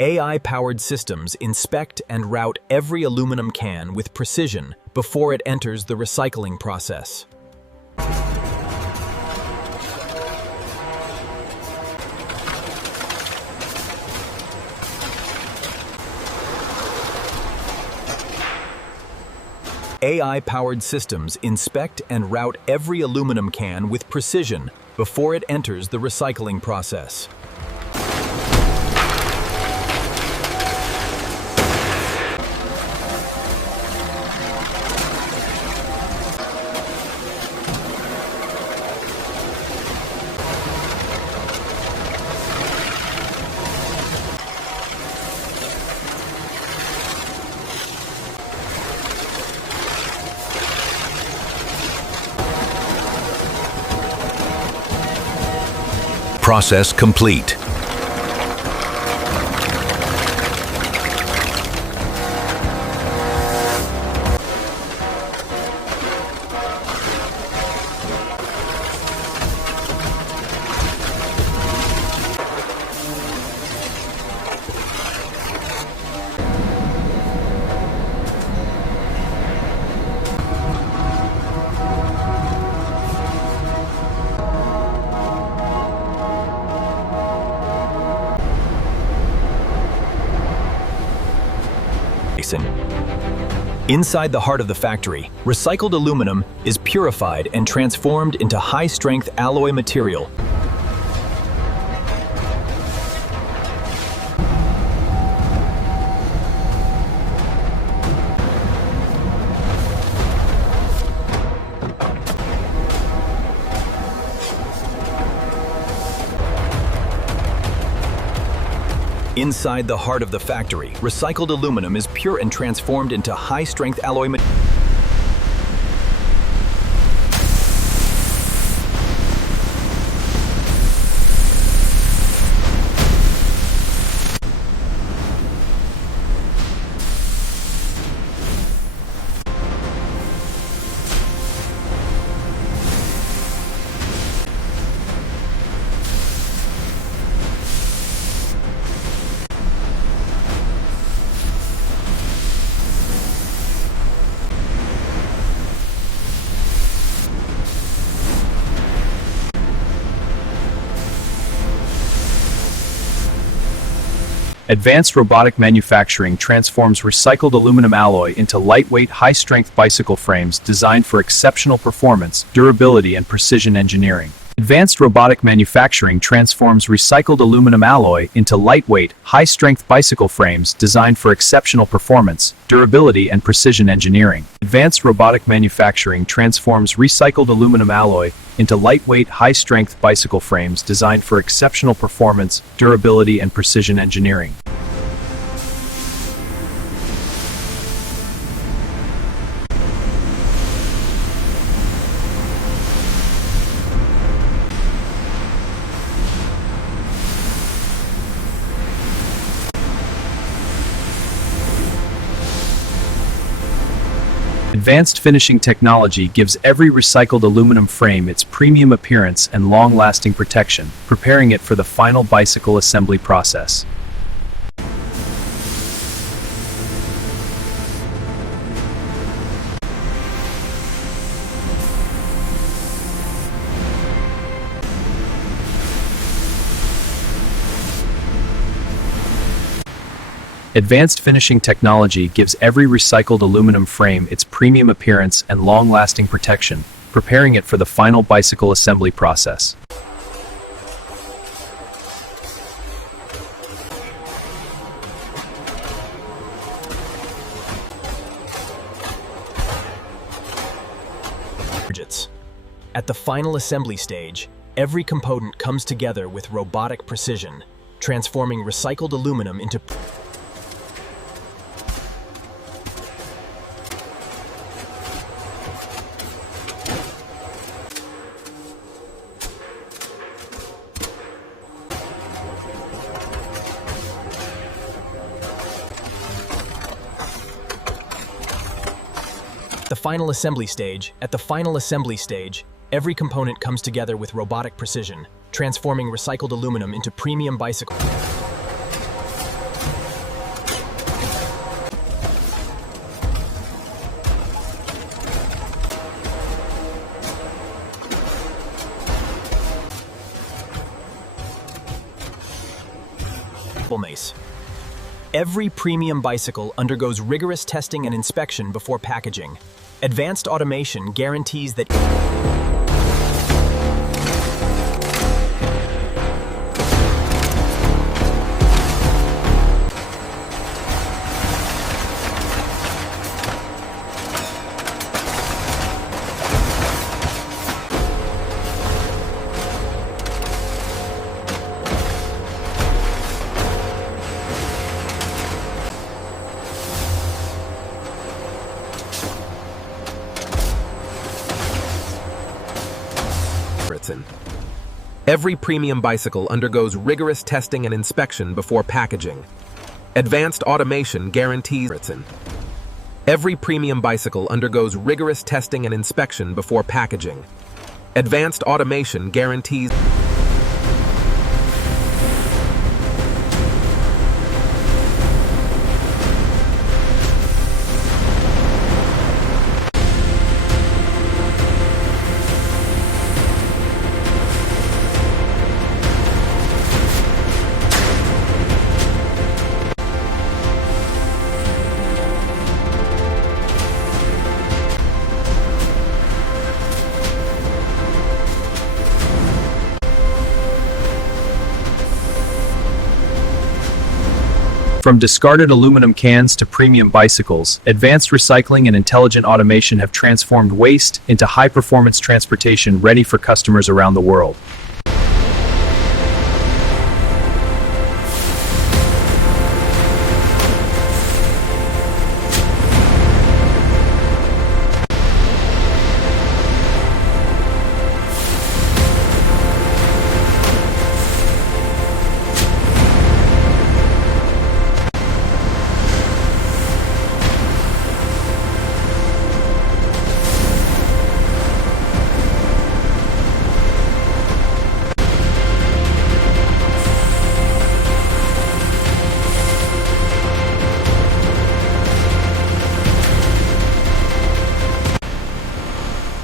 AI-powered systems inspect and route every aluminum can with precision before it enters the recycling process. AI-powered systems inspect and route every aluminum can with precision before it enters the recycling process. Process complete. Inside the heart of the factory, recycled aluminum is purified and transformed into high-strength alloy material. Inside the heart of the factory, recycled aluminum is pure and transformed into high-strength alloy material. Advanced robotic manufacturing transforms recycled aluminum alloy into lightweight, high-strength bicycle frames designed for exceptional performance, durability, and precision engineering. Advanced robotic manufacturing transforms recycled aluminum alloy into lightweight, high-strength bicycle frames designed for exceptional performance, durability, and precision engineering. Advanced robotic manufacturing transforms recycled aluminum alloy into lightweight, high-strength bicycle frames designed for exceptional performance, durability, and precision engineering. Advanced finishing technology gives every recycled aluminum frame its premium appearance and long-lasting protection, preparing it for the final bicycle assembly process. Advanced finishing technology gives every recycled aluminum frame its premium appearance and long-lasting protection, preparing it for the final bicycle assembly process. At the final assembly stage, every component comes together with robotic precision, transforming recycled aluminum into At the final assembly stage, every component comes together with robotic precision, transforming recycled aluminum into premium bicycle. Mace. Every premium bicycle undergoes rigorous testing and inspection before packaging. Advanced automation guarantees that Every premium bicycle undergoes rigorous testing and inspection before packaging. Advanced automation guarantees Every premium bicycle undergoes rigorous testing and inspection before packaging. Advanced automation guarantees From discarded aluminum cans to premium bicycles, advanced recycling and intelligent automation have transformed waste into high-performance transportation ready for customers around the world.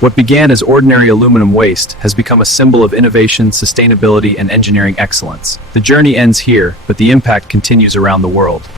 What began as ordinary aluminum waste has become a symbol of innovation, sustainability, and engineering excellence. The journey ends here, but the impact continues around the world.